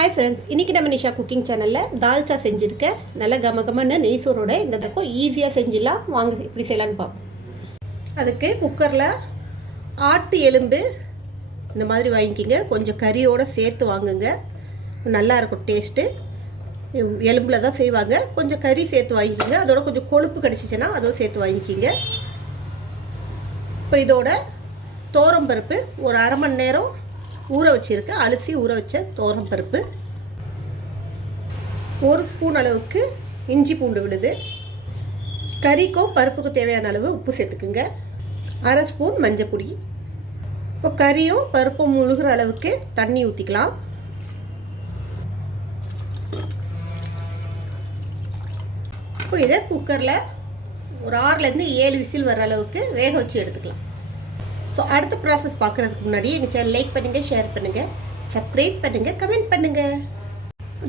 Hi friends இன்றைக்கி நம்ம Nisha cooking சேனலில் தால்ச்சா செஞ்சுருக்கேன் நல்ல கம கமன்னு நெய்சோரோட இந்த தக்கம் ஈஸியாக செஞ்சிடலாம். வாங்க இப்படி செய்யலான்னு பார்ப்போம். அதுக்கு குக்கரில் ஆட்டு எலும்பு இந்த மாதிரி வாங்கிக்கிங்க. கொஞ்சம் கறியோடு சேர்த்து வாங்குங்க. நல்லா இருக்கும் டேஸ்ட்டு எலும்பில் தான் செய்வாங்க. கொஞ்சம் கறி சேர்த்து வாங்கிக்கிங்க. அதோட கொஞ்சம் கொழுப்பு கிடச்சிச்சின்னா அதுவும் சேர்த்து வாங்கிக்கிங்க. இப்போ இதோட தோரம்பருப்பு ஒரு அரை மணி நேரம் ஊற வச்சுருக்க அலசி ஊற வச்ச தோரம் பருப்பு. ஒரு ஸ்பூன் அளவுக்கு இஞ்சி பூண்டு விழுது. கறிக்கும் பருப்புக்கு தேவையான அளவு உப்பு சேர்த்துக்குங்க. அரை ஸ்பூன் மஞ்சள் பொடி. இப்போ கறியும் பருப்பும் முழுகிற அளவுக்கு தண்ணி ஊற்றிக்கலாம் இப்போ இதை குக்கரில் ஒரு ஆறுலேருந்து ஏழு விசில் வர அளவுக்கு வேக வச்சு எடுத்துக்கலாம். ஸோ அடுத்த ப்ராசஸ் பார்க்குறதுக்கு முன்னாடி எங்கள் சேனல் லைக் பண்ணுங்கள் ஷேர் பண்ணுங்கள் சப்ஸ்கிரைப் பண்ணுங்கள் கமெண்ட் பண்ணுங்கள்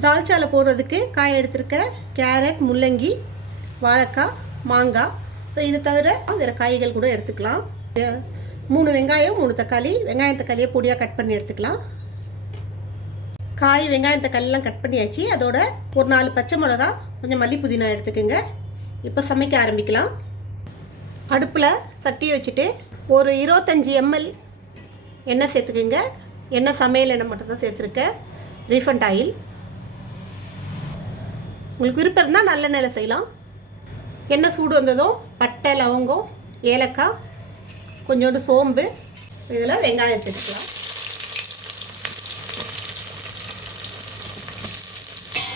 தால்ச்சாவில் போடுறதுக்கு காய் எடுத்திருக்கேன் கேரட் முள்ளங்கி வாழைக்காய் மாங்காய். ஸோ இது தவிர வேறு காய்கள் கூட எடுத்துக்கலாம். மூணு வெங்காயம் மூணு தக்காளி. வெங்காயம் தக்காளியை பொடியாக கட் பண்ணி எடுத்துக்கலாம். காய் வெங்காயம் தக்காளிலாம் கட் பண்ணியாச்சு. அதோட ஒரு நாலு பச்சை மிளகா கொஞ்சம் மல்லி புதினா எடுத்துக்கோங்க. இப்போ சமைக்க ஆரம்பிக்கலாம். அடுப்பில் சட்டியை வச்சுட்டு ஒரு இருபத்தஞ்சி எம்எல் எண்ணெய் சேர்த்துக்குங்க. எண்ணெய் சமையல் எண்ணெய் மட்டும் தான் சேர்த்துருக்கேன். Refined oil. உங்களுக்கு விருப்பம் இருந்தால் நல்லெண்ணெயில் செய்யலாம். எண்ணெய் சூடு வந்ததும் பட்டை லவங்கம் ஏலக்காய் கொஞ்சோண்டு சோம்பு இதில் வெங்காயம் சேர்த்துக்கலாம்.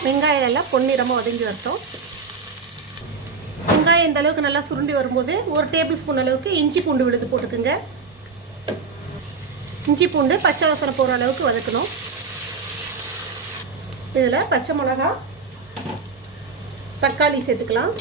வெங்காயம் எல்லாம் பொன்னிறமாக ஒதுங்கி வரட்டும். வெங்காயம் இந்த அளவுக்கு நல்லா சுருண்டி வரும்போது ஒரு டேபிள் ஸ்பூன் அளவுக்கு இஞ்சி பூண்டு விழுது போட்டுக்குங்க. இஞ்சி பூண்டு பச்சை வாசனை போகிற அளவுக்கு வதக்கணும். இதில் பச்சை மிளகா தக்காளி சேர்த்துக்கலாம்.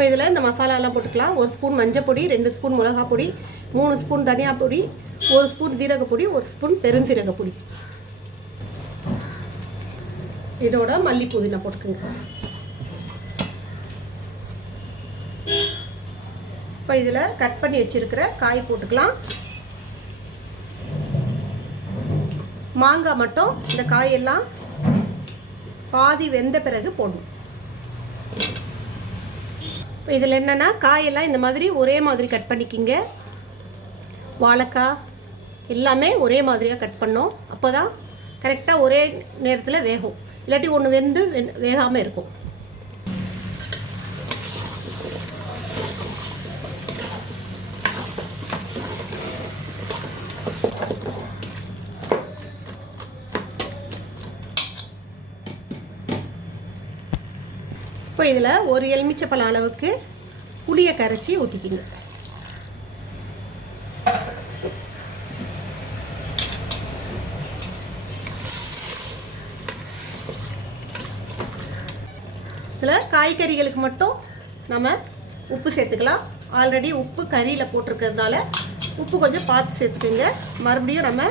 இப்போ இதில் இந்த மசாலாலாம் போட்டுக்கலாம். ஒரு ஸ்பூன் மஞ்சள் பொடி ரெண்டு ஸ்பூன் மிளகா பொடி மூணு ஸ்பூன் தனியா பொடி ஒரு ஸ்பூன் ஜீரக பொடி ஒரு ஸ்பூன் பெருஞ்சீரக பொடி. இதோட மல்லி புதினா போட்டுக்கோங்க. இப்போ இதில் கட் பண்ணி வச்சுருக்கிற காய் போட்டுக்கலாம். மாங்காய் மட்டும் இந்த காயெல்லாம் பாதி வெந்த பிறகு போடணும். இப்போ இதில் என்னென்னா காயெல்லாம் இந்த மாதிரி ஒரே மாதிரி கட் பண்ணிக்கிங்க. வாழைக்காய் எல்லாமே ஒரே மாதிரியாக கட் பண்ணோம். அப்போ தான் கரெக்டாக ஒரே நேரத்தில் வேகும். இல்லாட்டி ஒன்று வெந்து வேகாமல் இருக்கும். இப்போ இதில் ஒரு எலுமிச்சப்பழம் அளவுக்கு புளியை கரைச்சி ஊற்றிக்கிங்க இதில் காய்கறிகளுக்கு மட்டும் நம்ம உப்பு சேர்த்துக்கலாம். ஆல்ரெடி உப்பு கறியில் போட்டிருக்கிறதுனால உப்பு கொஞ்சம் பார்த்து சேர்த்துக்குங்க. மறுபடியும் நம்ம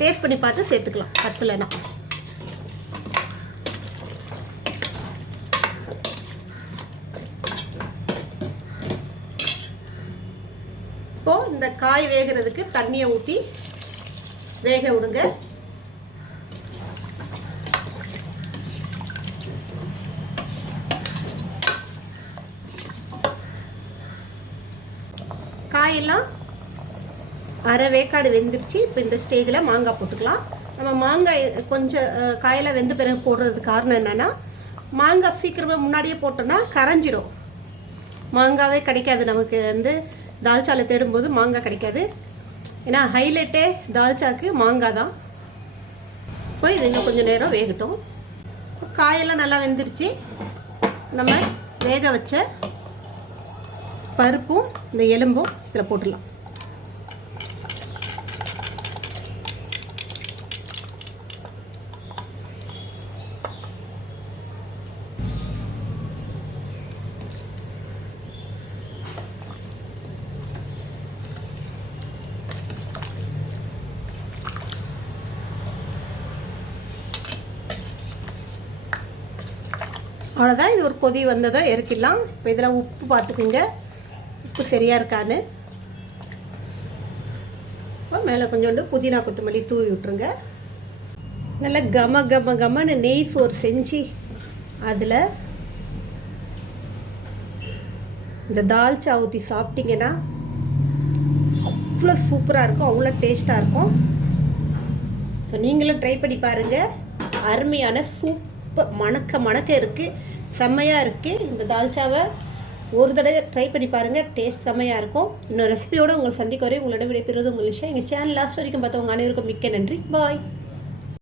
டேஸ்ட் பண்ணி பார்த்து சேர்த்துக்கலாம். பத்தலைன்னா இந்த காய் வேகிறதுக்கு தண்ணியை ஊற்றி வேக விடுங்க. காயெல்லாம் அரை வேக்காடு வெந்துருச்சு. இப்போ இந்த ஸ்டேஜில் மாங்காய் போட்டுக்கலாம். நம்ம மாங்காய் கொஞ்சம் காயெல்லாம் வெந்த பிறகு போடுறதுக்கு காரணம் என்னென்னா மாங்காய் சீக்கிரமே முன்னாடியே போட்டோன்னா கரைஞ்சிடும். மாங்காவே கிடைக்காது. நமக்கு வந்து தால்ச்சாவில் தேடும்போது மாங்காய் கிடைக்காது. ஏன்னா ஹைலைட்டே தால்ச்சாக்கு மாங்காய் தான். போய் இது இன்னும் கொஞ்சம் நேரம் வேகட்டும். காயெல்லாம் நல்லா வெந்துருச்சு. நம்ம வேக வச்ச பருப்பும் இந்த எலும்பும் இதில் போட்டுடலாம். அவ்வளோதான் இது ஒரு கொதி வந்ததும் இறக்கிடலாம். இப்போ இதில் உப்பு பார்த்துக்குங்க. உப்பு சரியாக இருக்கான்னு. இப்போ மேலே கொஞ்சோண்டு புதினா கொத்தமல்லி தூவி விட்ருங்க நல்லா கம கம கமன்னு நெய் சோறு செஞ்சு அதில் இந்த தால்ச்சா ஊற்றி சாப்பிட்டீங்கன்னா அவ்வளோ சூப்பராக இருக்கும். அவ்வளோ டேஸ்ட்டாக இருக்கும். ஸோ நீங்களும் ட்ரை பண்ணி பாருங்கள் அருமையான சூப் இப்போ மணக்க மணக்க இருக்குது செம்மையாக இருக்குது இந்த தால்ச்சாவை ஒரு தடவை ட்ரை பண்ணி பாருங்கள் டேஸ்ட் செம்மையாக இருக்கும். இன்னொரு ரெசிபியோடு உங்களை சந்திக்க வரை உங்களிடம் விடைபெறுவது உங்கள் விஷயம் எங்கள் சேனல் லாஸ்ட் வரைக்கும் பார்த்தவங்க அனைவருக்கும் மிக்க நன்றி. பாய்